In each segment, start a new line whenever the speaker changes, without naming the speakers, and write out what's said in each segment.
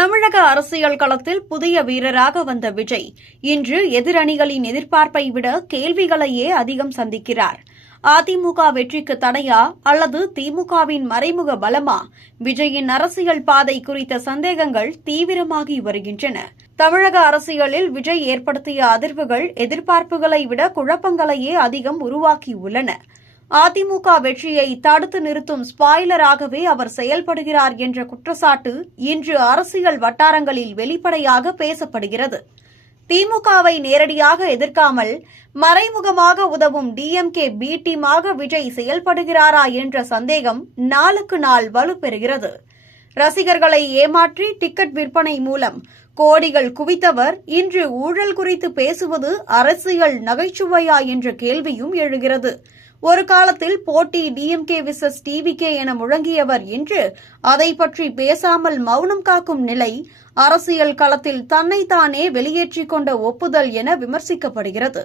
தமிழக அரசியல் களத்தில் புதிய வீரராக வந்த விஜய் இன்று எதிரணிகளின் எதிர்பார்ப்பை விட கேள்விகளையே அதிகம் சந்திக்கிறார். அதிமுக வெற்றிக்கு தடையா அல்லது திமுகவின் மறைமுக பலமா? விஜயின் அரசியல் பாதை குறித்த சந்தேகங்கள் தீவிரமாகி வருகின்றன. தமிழக அரசியலில் விஜய் ஏற்படுத்திய அதிர்வுகள் எதிர்பார்ப்புகளை விட குழப்பங்களையே அதிகம் உருவாக்கியுள்ளன அதிமுக வெற்றியை தடுத்து நிறுத்தும் ஸ்பாய்லராகவே அவர் செயல்படுகிறார் என்ற குற்றச்சாட்டு இன்று அரசியல் வட்டாரங்களில் வெளிப்படையாக பேசப்படுகிறது. திமுகவை நேரடியாக எதிர்க்காமல் மறைமுகமாக உதவும் டிஎம்கே பி டீமாக விஜய் செயல்படுகிறாரா என்ற சந்தேகம் நாளுக்கு நாள் வலுப்பெறுகிறது. ரசிகர்களை ஏமாற்றி டிக்கெட் விற்பனை மூலம் கோடிகள் குவித்தவர் இன்று ஊழல் குறித்து பேசுவது அரசியல் நகைச்சுவையா என்ற கேள்வியும் எழுகிறது. ஒரு காலத்தில் போட்டி டிஎம்கே விசஸ் டிவிகே என முழங்கியவர் இன்று அதை பற்றி பேசாமல் மௌனம் காக்கும் நிலை அரசியல் களத்தில் தன்னைத்தானே வெளியேற்றிக் கொண்ட ஒப்புதல் என விமர்சிக்கப்படுகிறது.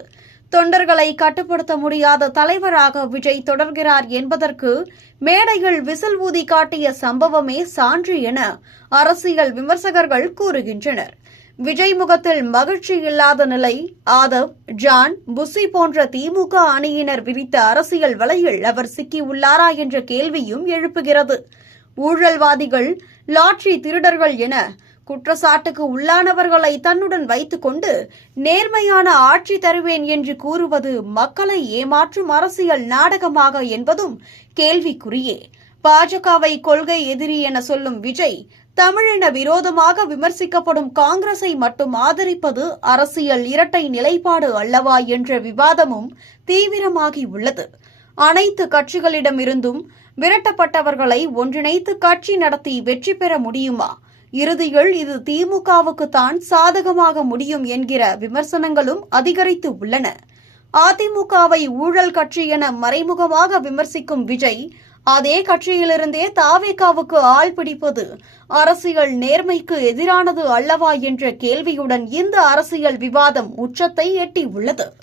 தொண்டர்களை கட்டுப்படுத்த முடியாத தலைவராக விஜய் தொடர்கிறார் என்பதற்கு மேடைகள் விசில் ஊதி காட்டிய சம்பவமே சான்று என அரசியல் விமர்சகர்கள் கூறுகின்றனர். விஜய் முகத்தில் மகிழ்ச்சி இல்லாத நிலை. ஆதவ் ஜான் புசி போன்ற திமுக அணியினர் விரித்த அரசியல் வலையில் அவர் சிக்கியுள்ளாரா என்ற கேள்வியும் எழுப்புகிறது. ஊழல்வாதிகள் லாட்ரி திருடர்கள் என குற்றச்சாட்டுக்கு உள்ளானவர்களை தன்னுடன் வைத்துக் கொண்டு நேர்மையான ஆட்சி தருவேன் என்று கூறுவது மக்களை ஏமாற்றும் அரசியல் நாடகமாக என்பதும் கேள்விக்குறியே. பாஜகவை கொள்கை எதிரி என சொல்லும் விஜய் தமிழின விரோதமாக விமர்சிக்கப்படும் காங்கிரஸை மட்டும் ஆதரிப்பது அரசியல் இரட்டை நிலைப்பாடு அல்லவா என்ற விவாதமும் தீவிரமாகி உள்ளது. அனைத்து கட்சிகளிடமிருந்தும் விரட்டப்பட்டவர்களை ஒன்றிணைத்து கட்சி நடத்தி வெற்றி பெற முடியுமா? இறுதியில் இது திமுகவுக்குத்தான் சாதகமாக முடியும் என்கிற விமர்சனங்களும் அதிகரித்து உள்ளன. அதிமுகவை ஊழல் கட்சி என மறைமுகமாக விமர்சிக்கும் விஜய் அதே கட்சியிலிருந்தே தாவேகாவுக்கு ஆள் பிடிப்பது அரசியல் நேர்மைக்கு எதிரானது அல்லவா என்ற கேள்வியுடன் இந்த அரசியல் விவாதம் உச்சத்தை எட்டியுள்ளது.